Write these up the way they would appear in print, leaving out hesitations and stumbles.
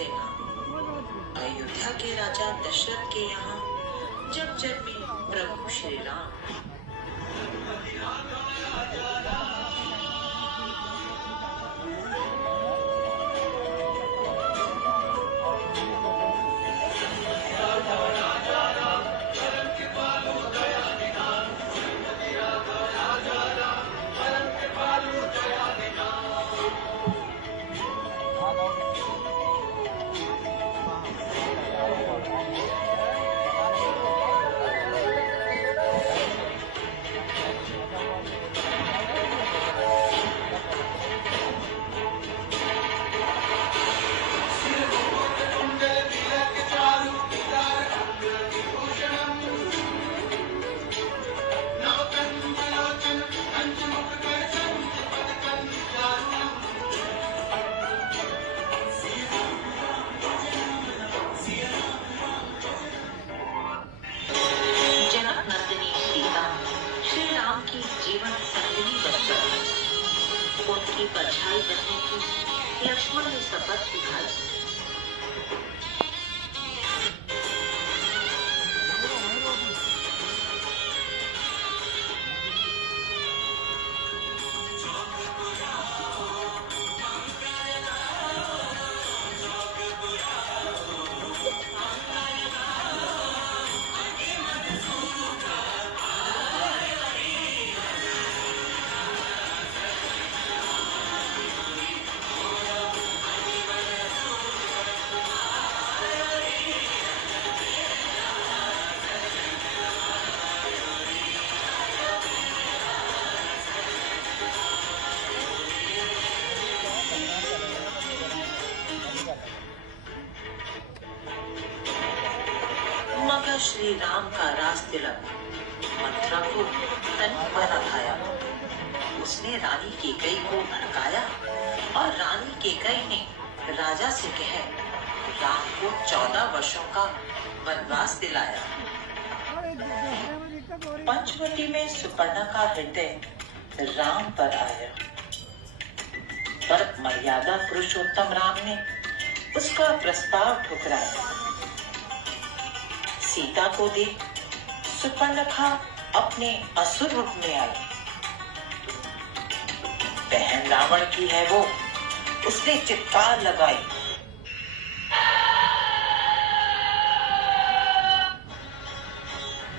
से नामे। अयोध्या के राजा दशरथ के यहाँ जब जन्मे प्रभु श्री राम। उनकी परछाई बनने की लक्ष्मण ने शपथ दिखाई। मगर श्री राम का राज तिलक मथुरा को तन पर रखाया। उसने रानी कैकेयी को भड़काया और रानी कैकेयी ने राजा से कह राम को 14 वर्षों का वनवास दिलाया। पंचवटी में सुपर्णा का हृदय राम पर आया, पर मर्यादा पुरुषोत्तम राम ने उसका प्रस्ताव ठुकराया। सीता को देख सुपर्णखा अपने असुर रूप में आई। बहन रावण की है वो, उसने चित्कार लगाई।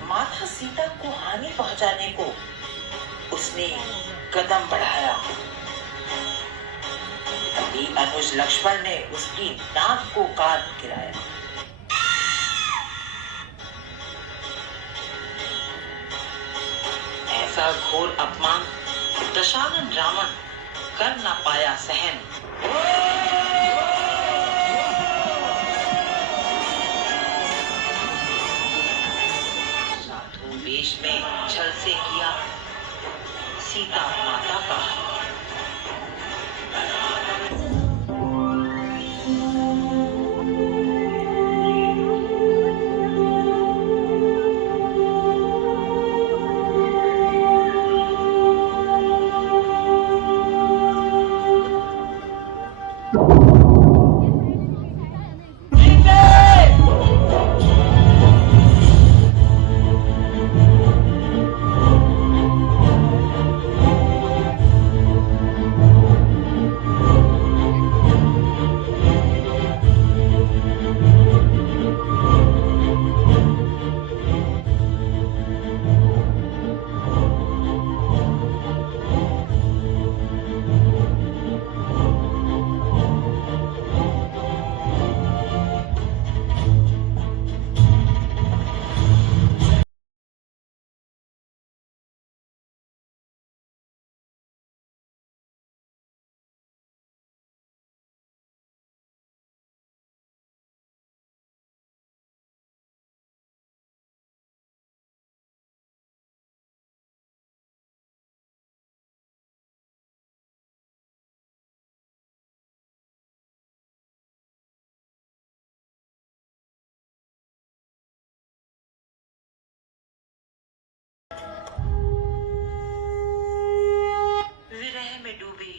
माता सीता को हानि पहुंचाने को उसने कदम बढ़ाया। तभी अनुज लक्ष्मण ने उसकी नाक को काट गिराया। ऐसा घोर अपमान दशानन रावण कर न पाया सहन। साधु वेश में छल से किया सीता माता का।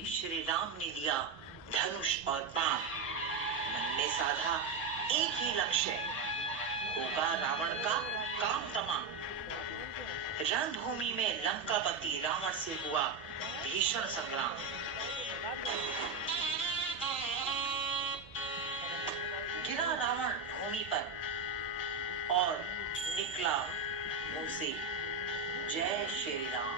श्री राम ने लिया धनुष और बाण। मन में साधा एक ही लक्ष्य, होगा रावण का काम तमाम। रणभूमि में लंकापति रावण से हुआ भीषण संग्राम। गिरा रावण भूमि पर और निकला मुंह से जय श्री राम।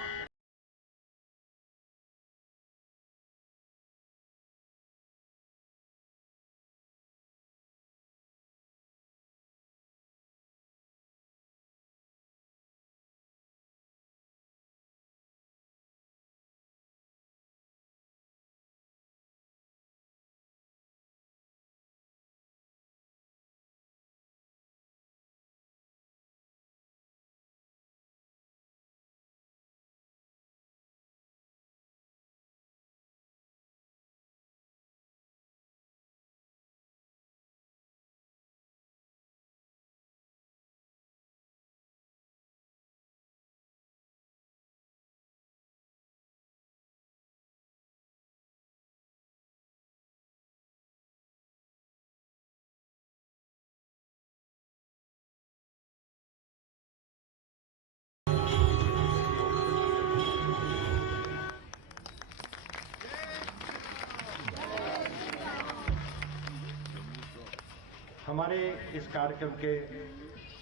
हमारे इस कार्यक्रम के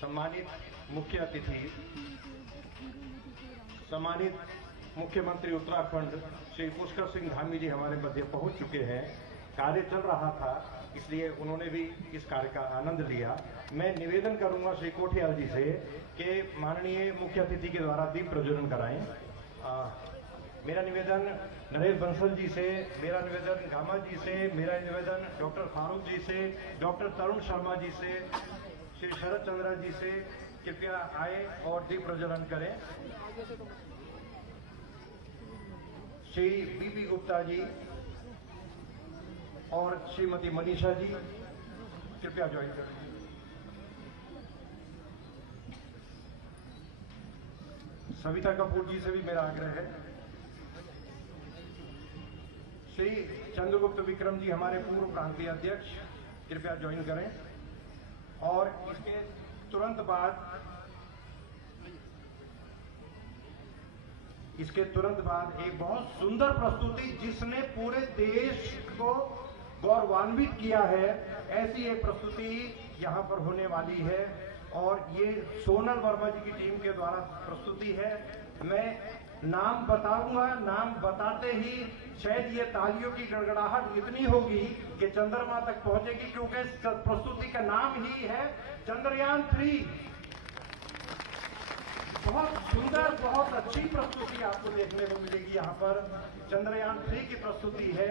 सम्मानित मुख्य अतिथि, सम्मानित मुख्यमंत्री उत्तराखंड श्री पुष्कर सिंह धामी जी हमारे मध्य पहुंच चुके हैं। कार्य चल रहा था, इसलिए उन्होंने भी इस कार्य का आनंद लिया। मैं निवेदन करूंगा श्री कोठियाल जी से कि माननीय मुख्य अतिथि के द्वारा दीप प्रज्वलन कराएं। मेरा निवेदन नरेश बंसल जी से, मेरा निवेदन गामा जी से, मेरा निवेदन डॉक्टर फारूक जी से, डॉक्टर तरुण शर्मा जी से, श्री शरद चंद्रा जी से कृपया आए और दीप प्रज्वलन करें। श्री बीपी गुप्ता जी और श्रीमती मनीषा जी कृपया ज्वाइन करें। सविता कपूर जी से भी मेरा आग्रह है। श्री चंद्रगुप्त विक्रम जी हमारे पूर्व प्रांतीय अध्यक्ष कृपया ज्वाइन करें। और इसके तुरंत बाद एक बहुत सुंदर प्रस्तुति जिसने पूरे देश को गौरवान्वित किया है, ऐसी एक प्रस्तुति यहाँ पर होने वाली है और ये सोनल वर्मा जी की टीम के द्वारा प्रस्तुति है। मैं नाम बताऊंगा, नाम बताते ही शायद ये तालियों की गड़गड़ाहट इतनी होगी कि चंद्रमा तक पहुंचेगी, क्योंकि इस प्रस्तुति का नाम ही है चंद्रयान 3। बहुत सुंदर, बहुत अच्छी प्रस्तुति आपको देखने को मिलेगी। यहाँ पर चंद्रयान 3 की प्रस्तुति है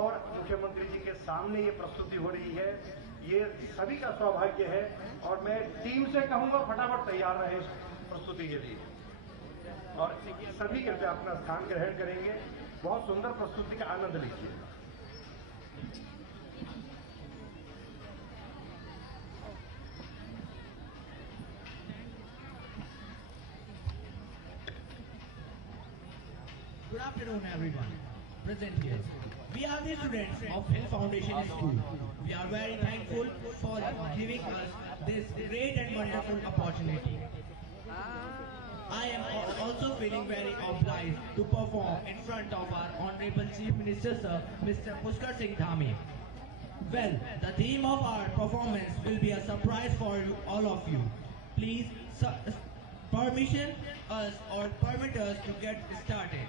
और मुख्यमंत्री जी के सामने ये प्रस्तुति हो रही है। ये सभी का सौभाग्य है और मैं टीम से कहूंगा फटाफट तैयार रहे प्रस्तुति के लिए और सभी कृपया अपना स्थान ग्रहण करेंगे। बहुत सुंदर प्रस्तुति का आनंद लीजिए। Good afternoon, everyone. Present here. We are the students of Hill Foundation School. We are very thankful for giving us this great and wonderful opportunity. I am also feeling very obliged to perform in front of our Honorable Chief Minister Sir, Mr. Pushkar Singh Dhami. Well, the theme of our performance will be a surprise for all of you. Please permit us to get started.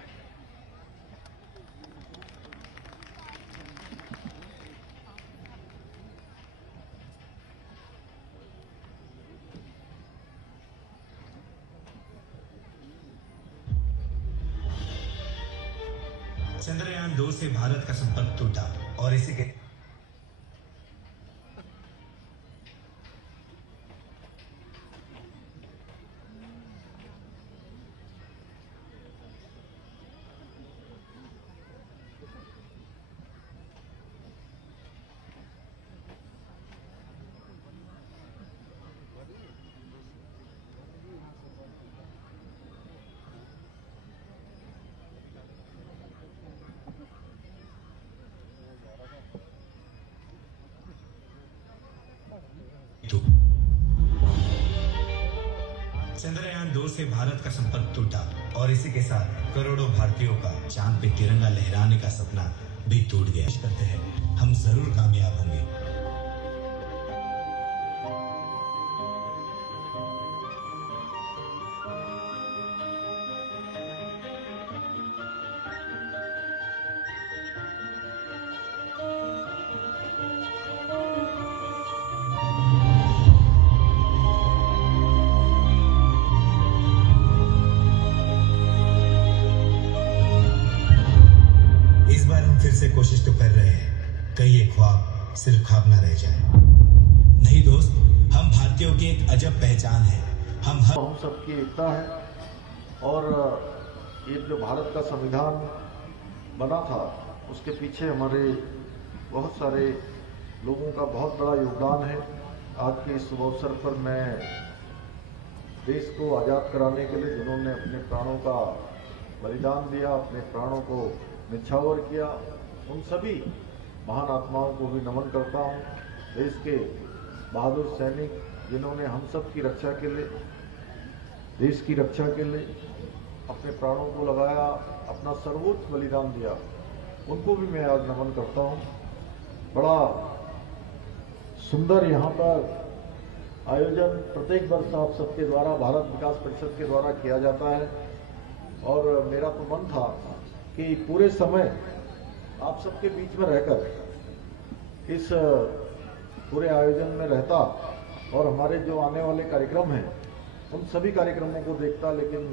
Chandrayaan 2 से भारत का संपर्क टूटा और इसी के चंद्रयान 2 से भारत का संपर्क टूटा और इसी के साथ करोड़ों भारतीयों का चांद पे तिरंगा लहराने का सपना भी टूट गया। करते हैं हम जरूर कामयाब होंगे। इस बार हम फिर से कोशिश तो कर रहे हैं, कहीं ये ख्वाब सिर्फ ख्वाब ना रह जाए। नहीं दोस्त, हम भारतीयों की एक अजब पहचान है। हम सबकी एकता है और ये जो भारत का संविधान बना था उसके पीछे हमारे बहुत सारे लोगों का बहुत बड़ा योगदान है। आज के इस शुभ अवसर पर मैं देश को आज़ाद कराने के लिए जिन्होंने अपने प्राणों का बलिदान दिया, अपने प्राणों को निछावर किया, उन सभी महान आत्माओं को भी नमन करता हूँ। देश के बहादुर सैनिक जिन्होंने हम सब की रक्षा के लिए, देश की रक्षा के लिए अपने प्राणों को लगाया, अपना सर्वोच्च बलिदान दिया, उनको भी मैं आज नमन करता हूँ। बड़ा सुंदर यहाँ पर आयोजन प्रत्येक वर्ष आप सबके द्वारा, भारत विकास परिषद के द्वारा किया जाता है और मेरा तो मन था कि पूरे समय आप सबके बीच में रहकर इस पूरे आयोजन में रहता और हमारे जो आने वाले कार्यक्रम हैं उन सभी कार्यक्रमों को देखता। लेकिन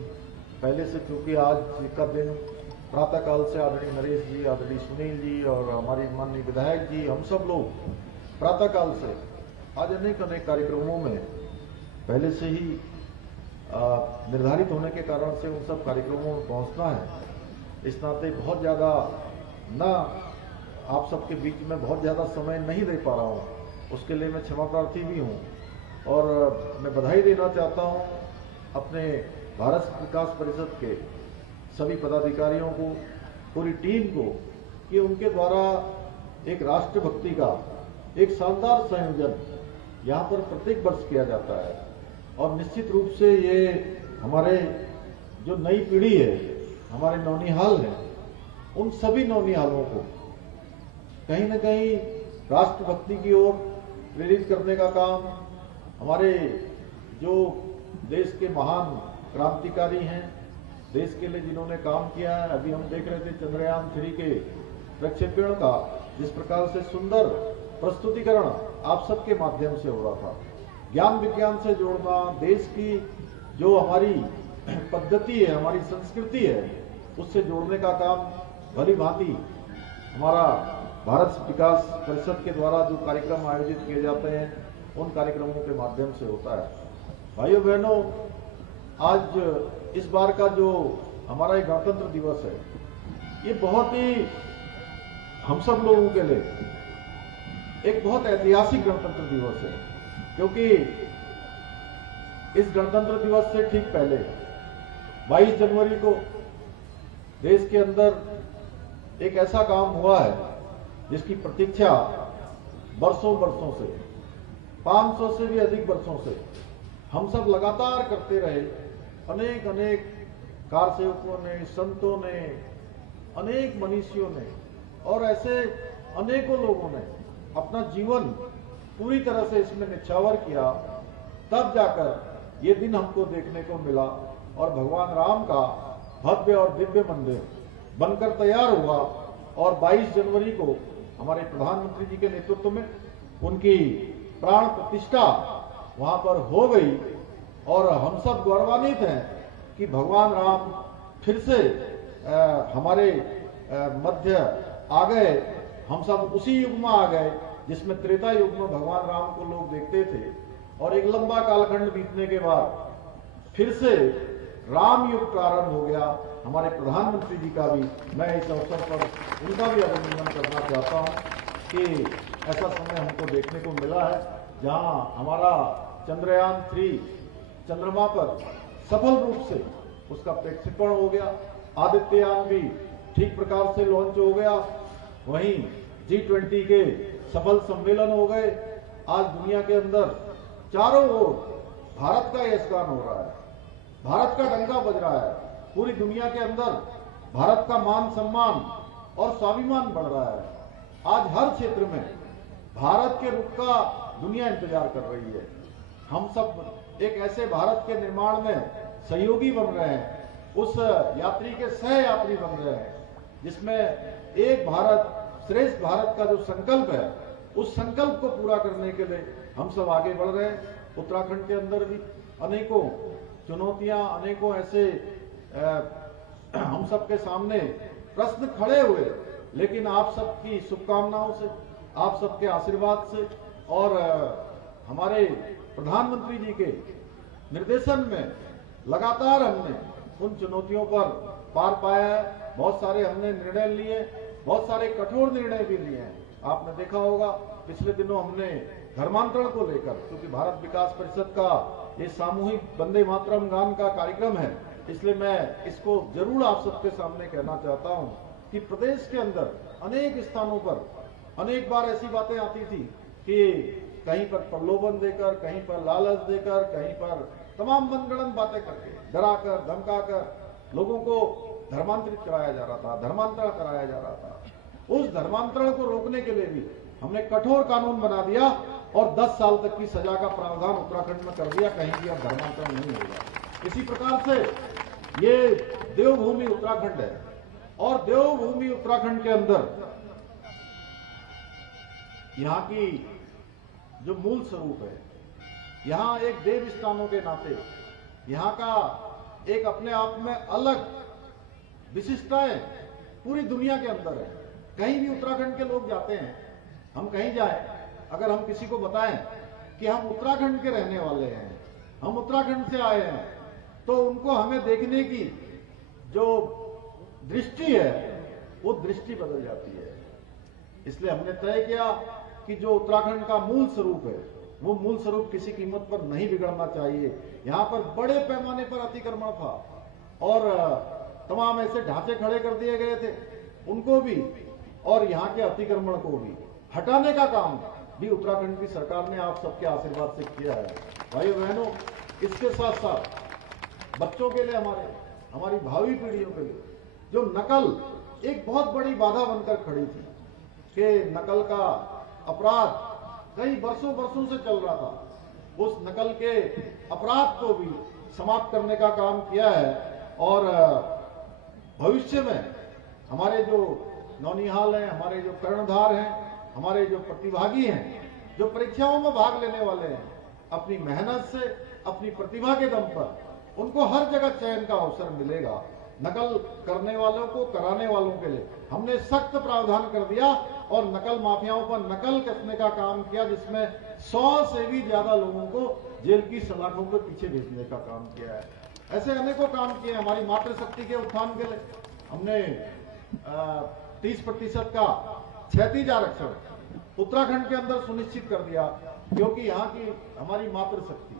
पहले से चूंकि आज का दिन प्रातःकाल से आदरणीय नरेश जी, आदरणीय सुनील जी और हमारी माननीय विधायक जी, हम सब लोग प्रातःकाल से आज अनेक कार्यक्रमों में पहले से ही निर्धारित होने के कारण से उन सब कार्यक्रमों में पहुंचना है। इस नाते बहुत ज़्यादा ना आप सबके बीच में बहुत ज़्यादा समय नहीं दे पा रहा हूँ, उसके लिए मैं क्षमा प्रार्थी भी हूँ और मैं बधाई देना चाहता हूँ अपने भारत विकास परिषद के सभी पदाधिकारियों को, पूरी टीम को, कि उनके द्वारा एक राष्ट्रभक्ति का एक शानदार संयोजन यहाँ पर प्रत्येक वर्ष किया जाता है। और निश्चित रूप से ये हमारे जो नई पीढ़ी है, हमारे नौनिहाल हैं, उन सभी नौनिहालों को कहीं न कहीं राष्ट्रभक्ति की ओर प्रेरित करने का काम, हमारे जो देश के महान क्रांतिकारी हैं, देश के लिए जिन्होंने काम किया है। अभी हम देख रहे थे चंद्रयान 3 के प्रक्षेपण का जिस प्रकार से सुंदर प्रस्तुतिकरण आप सबके माध्यम से हो रहा था, ज्ञान विज्ञान से जोड़ना, देश की जो हमारी पद्धति है, हमारी संस्कृति है, उससे जोड़ने का काम भली भांति हमारा भारत विकास परिषद के द्वारा जो कार्यक्रम आयोजित किए जाते हैं उन कार्यक्रमों के माध्यम से होता है। भाइयों बहनों, आज इस बार का जो हमारा गणतंत्र दिवस है, ये बहुत ही हम सब लोगों के लिए एक बहुत ऐतिहासिक गणतंत्र दिवस है, क्योंकि इस गणतंत्र दिवस से ठीक पहले 22 जनवरी को देश के अंदर एक ऐसा काम हुआ है जिसकी प्रतीक्षा वर्षों से, 500 से भी अधिक वर्षों से हम सब लगातार करते रहे। अनेक कारसेवकों ने, संतों ने, अनेक मनीषियों ने और ऐसे अनेकों लोगों ने अपना जीवन पूरी तरह से इसमें निछावर किया, तब जाकर ये दिन हमको देखने को मिला और भगवान राम का भव्य और दिव्य मंदिर बनकर तैयार हुआ। और 22 जनवरी को हमारे प्रधानमंत्री जी के नेतृत्व में उनकी प्राण प्रतिष्ठा वहां पर हो गई और हम सब गौरवान्वित हैं कि भगवान राम फिर से हमारे मध्य आ गए। हम सब उसी युग में आ गए जिसमें त्रेता युग में भगवान राम को लोग देखते थे और एक लंबा कालखंड बीतने के बाद फिर से राम युग प्रारंभ हो गया। हमारे प्रधानमंत्री जी का भी मैं इस अवसर पर उनका भी अभिनंदन करना चाहता हूं कि ऐसा समय हमको देखने को मिला है जहां हमारा चंद्रयान 3 चंद्रमा पर सफल रूप से उसका प्रक्षेपण हो गया, आदित्ययान भी ठीक प्रकार से लॉन्च हो गया, वहीं G20 के सफल सम्मेलन हो गए। आज दुनिया के अंदर चारों ओर भारत का यशगान हो रहा है भारत का डंका बज रहा है। पूरी दुनिया के अंदर भारत का मान सम्मान और स्वाभिमान बढ़ रहा है। आज हर क्षेत्र में भारत के रुख का दुनिया इंतजार कर रही है। हम सब एक ऐसे भारत के निर्माण में सहयोगी बन रहे हैं, उस यात्री के सह यात्री बन रहे हैं, जिसमें एक भारत श्रेष्ठ भारत का जो संकल्प है, उस संकल्प को पूरा करने के लिए हम सब आगे बढ़ रहे हैं। उत्तराखंड के अंदर भी अनेकों चुनौतियां, अनेकों ऐसे हम सबके सामने प्रश्न खड़े हुए, लेकिन आप सबकी शुभकामनाओं से, आप सबके आशीर्वाद से और हमारे प्रधानमंत्री जी के निर्देशन में लगातार हमने उन चुनौतियों पर पार पाया है। बहुत सारे हमने निर्णय लिए, बहुत सारे कठोर निर्णय भी लिए हैं। आपने देखा होगा पिछले दिनों हमने धर्मांतरण को लेकर, क्योंकि भारत विकास परिषद का ये सामूहिक वंदे मातरम गान का कार्यक्रम है, इसलिए मैं इसको जरूर आप सबके सामने कहना चाहता हूं कि प्रदेश के अंदर अनेक स्थानों पर अनेक बार ऐसी बातें आती थी कि कहीं पर प्रलोभन देकर, कहीं पर लालच देकर, कहीं पर तमाम मनगढ़ंत बातें करके, डराकर धमकाकर लोगों को धर्मांतरित कराया जा रहा था, धर्मांतरण कराया जा रहा था। उस धर्मांतरण को रोकने के लिए भी हमने कठोर कानून बना दिया और 10 साल तक की सजा का प्रावधान उत्तराखंड में कर दिया। कहीं भी अब धर्मांतरण नहीं होगा। इसी प्रकार से ये देवभूमि उत्तराखंड है और देवभूमि उत्तराखंड के अंदर यहाँ की जो मूल स्वरूप है, यहाँ एक देव स्थानों के नाते यहाँ का एक अपने आप में अलग विशिष्टताएं पूरी दुनिया के अंदर है। कहीं भी उत्तराखंड के लोग जाते हैं, हम कहीं जाए, अगर हम किसी को बताएं कि हम उत्तराखंड के रहने वाले हैं, हम उत्तराखंड से आए हैं, तो उनको हमें देखने की जो दृष्टि है वो दृष्टि बदल जाती है। इसलिए हमने तय किया कि जो उत्तराखंड का मूल स्वरूप है, वो मूल स्वरूप किसी कीमत पर नहीं बिगड़ना चाहिए। यहाँ पर बड़े पैमाने पर अतिक्रमण था और तमाम ऐसे ढांचे खड़े कर दिए गए थे, उनको भी और यहाँ के अतिक्रमण को भी हटाने का काम भी उत्तराखंड की सरकार ने आप सबके आशीर्वाद से किया है। भाइयों बहनों, इसके साथ साथ बच्चों के लिए, हमारी भावी पीढ़ियों के लिए जो नकल एक बहुत बड़ी बाधा बनकर खड़ी थी कि नकल का अपराध कई वर्षों से चल रहा था, उस नकल के अपराध को भी समाप्त करने का काम किया है। और भविष्य में हमारे जो नौनिहाल हैं, हमारे जो कर्णधार हैं, हमारे जो प्रतिभागी हैं, जो परीक्षाओं में भाग लेने वाले हैं, अपनी मेहनत से, अपनी प्रतिभा के दम पर उनको हर जगह चयन का अवसर मिलेगा। नकल करने वालों को, कराने वालों के लिए हमने सख्त प्रावधान कर दिया और नकल माफियाओं पर नकल कसने का काम किया, जिसमें 100 से भी ज्यादा लोगों को जेल की सलाखों के पीछे भेजने का काम किया है। ऐसे अनेकों काम किए। हमारी मातृशक्ति के उत्थान के लिए हमने 30% का क्षैतिज आरक्षण उत्तराखंड के अंदर सुनिश्चित कर दिया, क्योंकि यहाँ की हमारी मातृशक्ति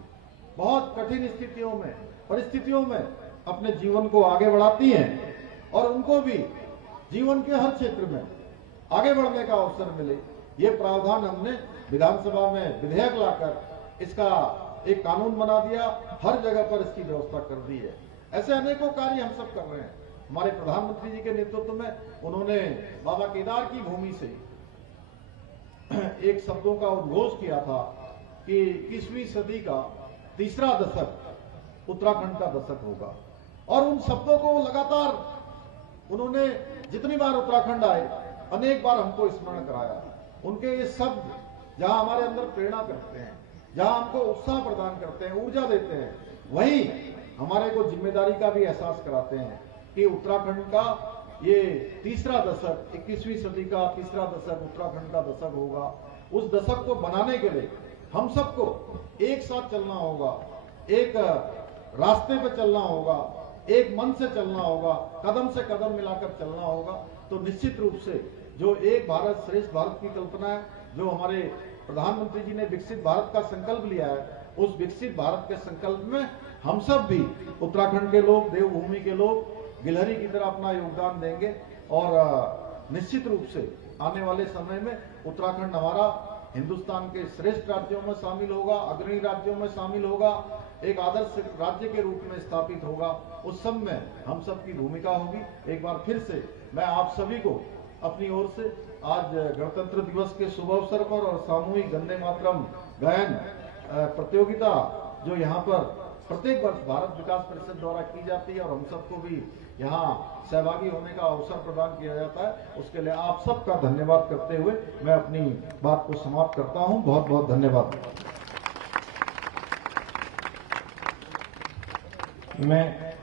बहुत कठिन स्थितियों में, परिस्थितियों में अपने जीवन को आगे बढ़ाती हैं और उनको भी जीवन के हर क्षेत्र में आगे बढ़ने का अवसर मिले। ये प्रावधान हमने विधानसभा में विधेयक लाकर इसका एक कानून बना दिया, हर जगह पर इसकी व्यवस्था कर दी है। ऐसे अनेकों कार्य हम सब कर रहे हैं। हमारे प्रधानमंत्री जी के नेतृत्व में उन्होंने बाबा केदार की भूमि से एक शब्दों का उद्घोष किया था कि 21वीं सदी का तीसरा दशक उत्तराखंड का दशक होगा, और उन शब्दों को लगातार उन्होंने जितनी बार उत्तराखंड आए अनेक बार हमको स्मरण कराया। उनके ये शब्द जहां हमारे अंदर प्रेरणा करते हैं, जहां हमको उत्साह प्रदान करते हैं, ऊर्जा देते हैं, वहीं हमारे को जिम्मेदारी का भी एहसास कराते हैं कि उत्तराखंड का ये तीसरा दशक, 21वीं सदी का तीसरा दशक उत्तराखंड का दशक होगा। उस दशक को बनाने के लिए हम सबको एक साथ चलना होगा, एक रास्ते पे चलना होगा, एक मन से चलना होगा, कदम से कदम मिलाकर चलना होगा। तो निश्चित रूप से जो एक भारत श्रेष्ठ भारत की कल्पना है, जो हमारे प्रधानमंत्री जी ने विकसित भारत का संकल्प लिया है, उस विकसित भारत के संकल्प में हम सब भी उत्तराखंड के लोग, देवभूमि के लोग गिलहरी की तरह अपना योगदान देंगे और निश्चित रूप से आने वाले समय में उत्तराखंड हमारा हिंदुस्तान के श्रेष्ठ राज्यों में शामिल होगा, अग्रणी राज्यों में शामिल होगा, एक आदर्श राज्य के रूप में स्थापित होगा। उस सब में हम सब की भूमिका होगी। एक बार फिर से मैं आप सभी को अपनी ओर से आज गणतंत्र दिवस के शुभ अवसर पर और सामूहिक वंदे मातरम गायन प्रतियोगिता जो यहाँ पर प्रत्येक वर्ष भारत विकास परिषद द्वारा की जाती है और हम सबको भी यहाँ सहभागी होने का अवसर प्रदान किया जाता है, उसके लिए आप सबका धन्यवाद करते हुए मैं अपनी बात को समाप्त करता हूँ। बहुत बहुत धन्यवाद। मैं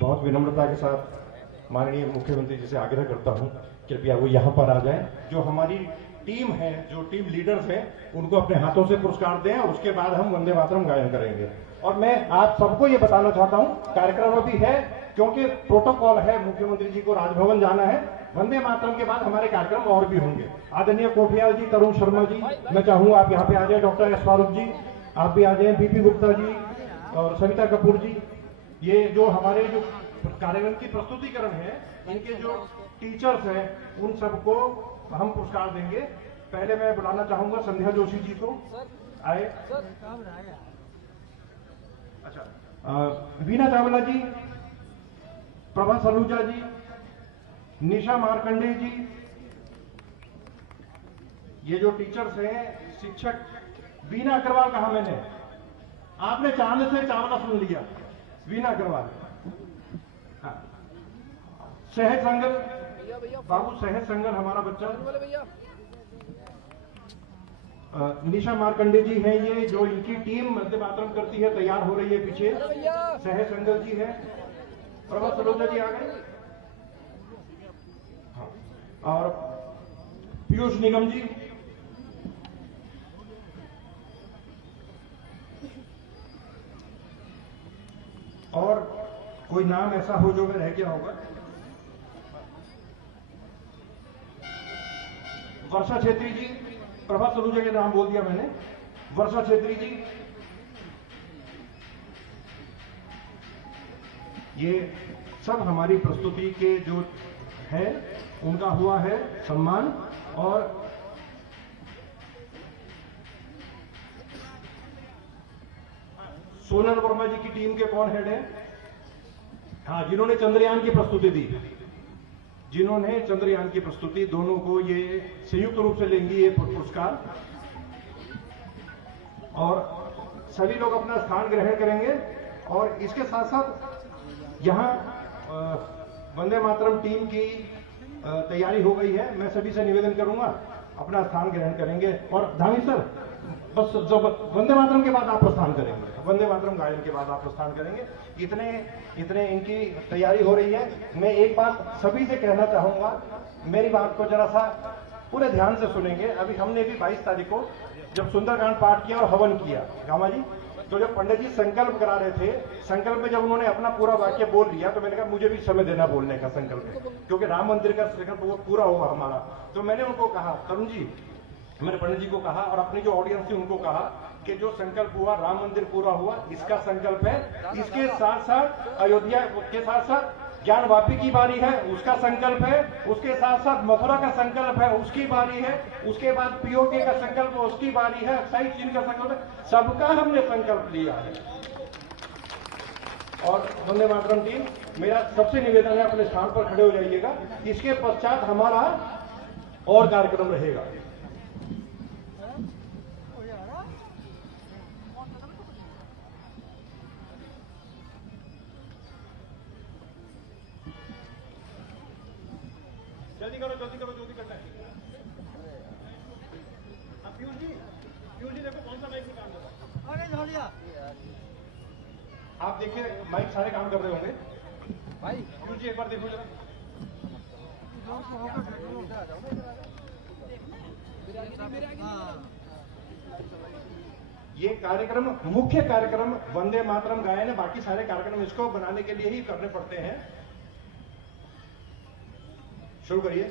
बहुत विनम्रता के साथ माननीय मुख्यमंत्री जी से आग्रह करता हूं, कृपया वो यहाँ पर आ जाएं। जो हमारी टीम है, जो टीम लीडर्स हैं, उनको अपने हाथों से पुरस्कार दें और उसके बाद हम वंदे मातरम गायन करेंगे। और मैं आप सबको ये बताना चाहता हूं, कार्यक्रम अभी है क्योंकि प्रोटोकॉल है, मुख्यमंत्री जी को राजभवन जाना है। वंदे मातरम के बाद हमारे कार्यक्रम और भी होंगे। आदरणीय कोठियाल जी, तरुण शर्मा जी, मैं चाहूंगा आप यहाँ पे आ जाए। डॉक्टर एस फारूक जी आप भी आ जाए, बीपी गुप्ता जी और सविता कपूर जी। ये जो हमारे जो कार्यक्रम की प्रस्तुतिकरण है, इनके जो टीचर्स हैं उन सबको हम पुरस्कार देंगे। पहले मैं बुलाना चाहूंगा संध्या जोशी जी को, आए। अच्छा, वीना चावला जी, प्रभा सलूजा जी, निशा मार्कंडे जी, ये जो टीचर्स हैं, शिक्षक। वीना अग्रवाल कहा मैंने? आपने चांद से चावला सुन लिया। वीना अग्रवाल। हाँ। सहज संगल बाबू, सहज संगल हमारा बच्चा। निशा मार्कंडे जी हैं ये, जो इनकी टीम वंदे मातरम करती है, तैयार हो रही है पीछे। सहज संगल जी है। प्रभा सलोजा जी आ गए। हाँ। और पीयूष निगम जी। और कोई नाम ऐसा हो जो में रह गया होगा? वर्षा छेत्री जी, प्रभा सलूजा के नाम बोल दिया मैंने। वर्षा छेत्री जी, ये सब हमारी प्रस्तुति के जो है उनका हुआ है सम्मान। और सोनल वर्मा जी की टीम के कौन हेड है? हाँ, जिन्होंने चंद्रयान की प्रस्तुति दी, जिन्होंने चंद्रयान की प्रस्तुति, दोनों को ये संयुक्त रूप से लेंगी ये पुरस्कार। और सभी लोग अपना स्थान ग्रहण करेंगे। और इसके साथ साथ यहाँ वंदे मातरम टीम की तैयारी हो गई है। मैं सभी से निवेदन करूंगा अपना स्थान ग्रहण करेंगे। और धामी सर, बस जब वंदे मातरम के बाद आप प्रस्थान करेंगे, वंदे मातरम गायन के बाद आप प्रस्थान करेंगे। इतने इनकी तैयारी हो रही है। मैं एक बात सभी से कहना चाहूंगा, मेरी बात को जरा सा पूरे ध्यान से सुनेंगे। अभी हमने भी 22 तारीख को जब सुंदरकांड पाठ किया और हवन किया गामा जी, तो जब पंडित जी संकल्प करा रहे थे, संकल्प में जब उन्होंने अपना पूरा वाक्य बोल लिया तो मैंने कहा मुझे भी समय देना बोलने का संकल्प, क्योंकि राम मंदिर का संकल्प वो पूरा हुआ हमारा। तो मैंने उनको कहा, तरुण जी, मैंने पंडित जी को कहा और अपनी जो ऑडियंस थी उनको कहा कि जो संकल्प हुआ, राम मंदिर पूरा हुआ, इसका संकल्प है। इसके साथ साथ अयोध्या के साथ साथ ज्ञानवापी की बारी है, उसका संकल्प है। उसके साथ साथ मथुरा का संकल्प है, उसकी बारी है। उसके बाद पीओके का संकल्प, उसकी बारी है। साइड चीन का संकल्प है। सबका हमने संकल्प लिया है। और वंदे मातरम टीम, मेरा सबसे निवेदन है अपने स्थान पर खड़े हो जाइएगा। इसके पश्चात हमारा और कार्यक्रम रहेगा। जल्दी करो, जल्दी करो, जल्दी करना है। पीयूष जी देखो कौन सा माइक काम कर रहा है। आप देखिए माइक सारे काम कर रहे होंगे भाई। पीयूष जी एक बार देखो जरा। ये कार्यक्रम, मुख्य कार्यक्रम वंदे मातरम गायन है। बाकी सारे कार्यक्रम इसको बनाने के लिए ही करने पड़ते हैं। शुरू करिए।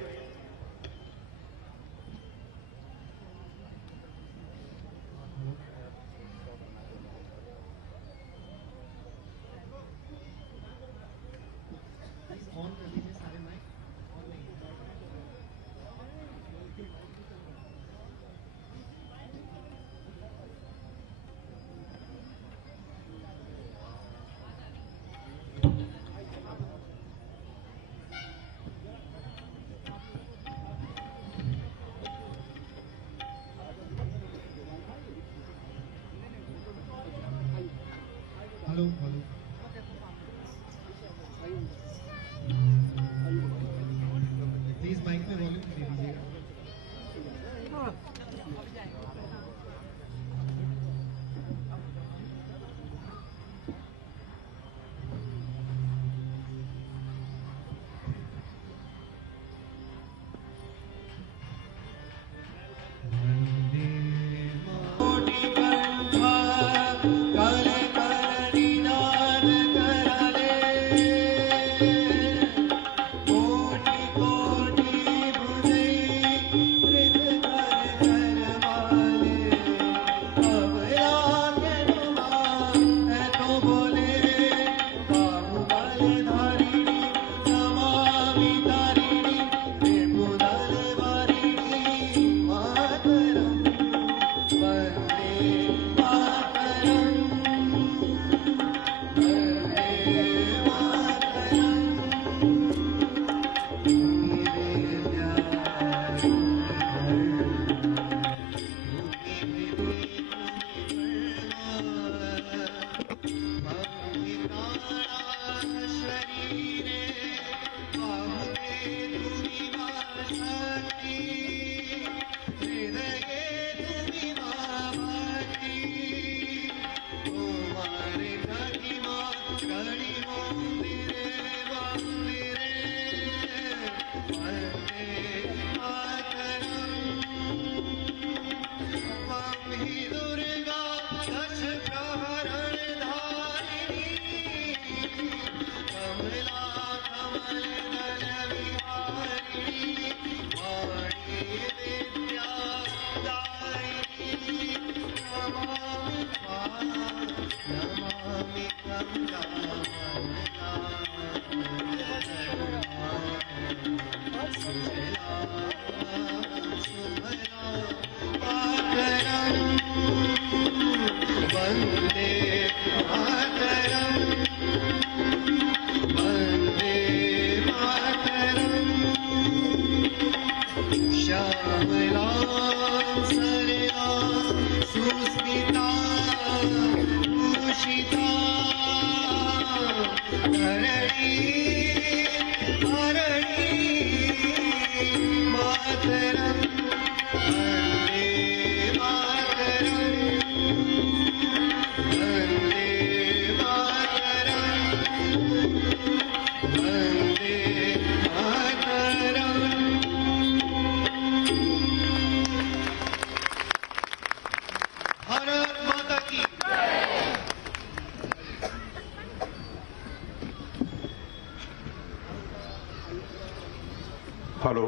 हेलो।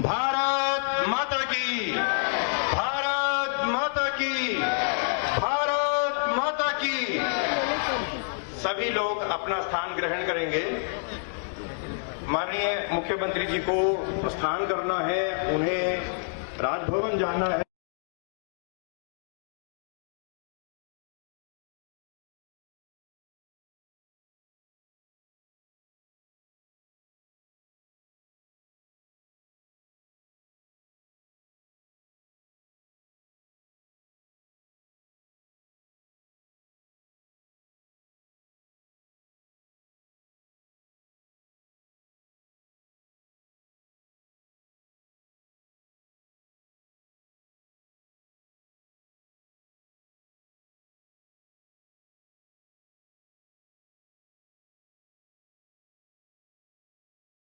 भारत माता की, भारत माता की, भारत माता की। सभी लोग अपना स्थान ग्रहण करेंगे। माननीय मुख्यमंत्री जी को प्रस्थान करना है, उन्हें राजभवन जाना है।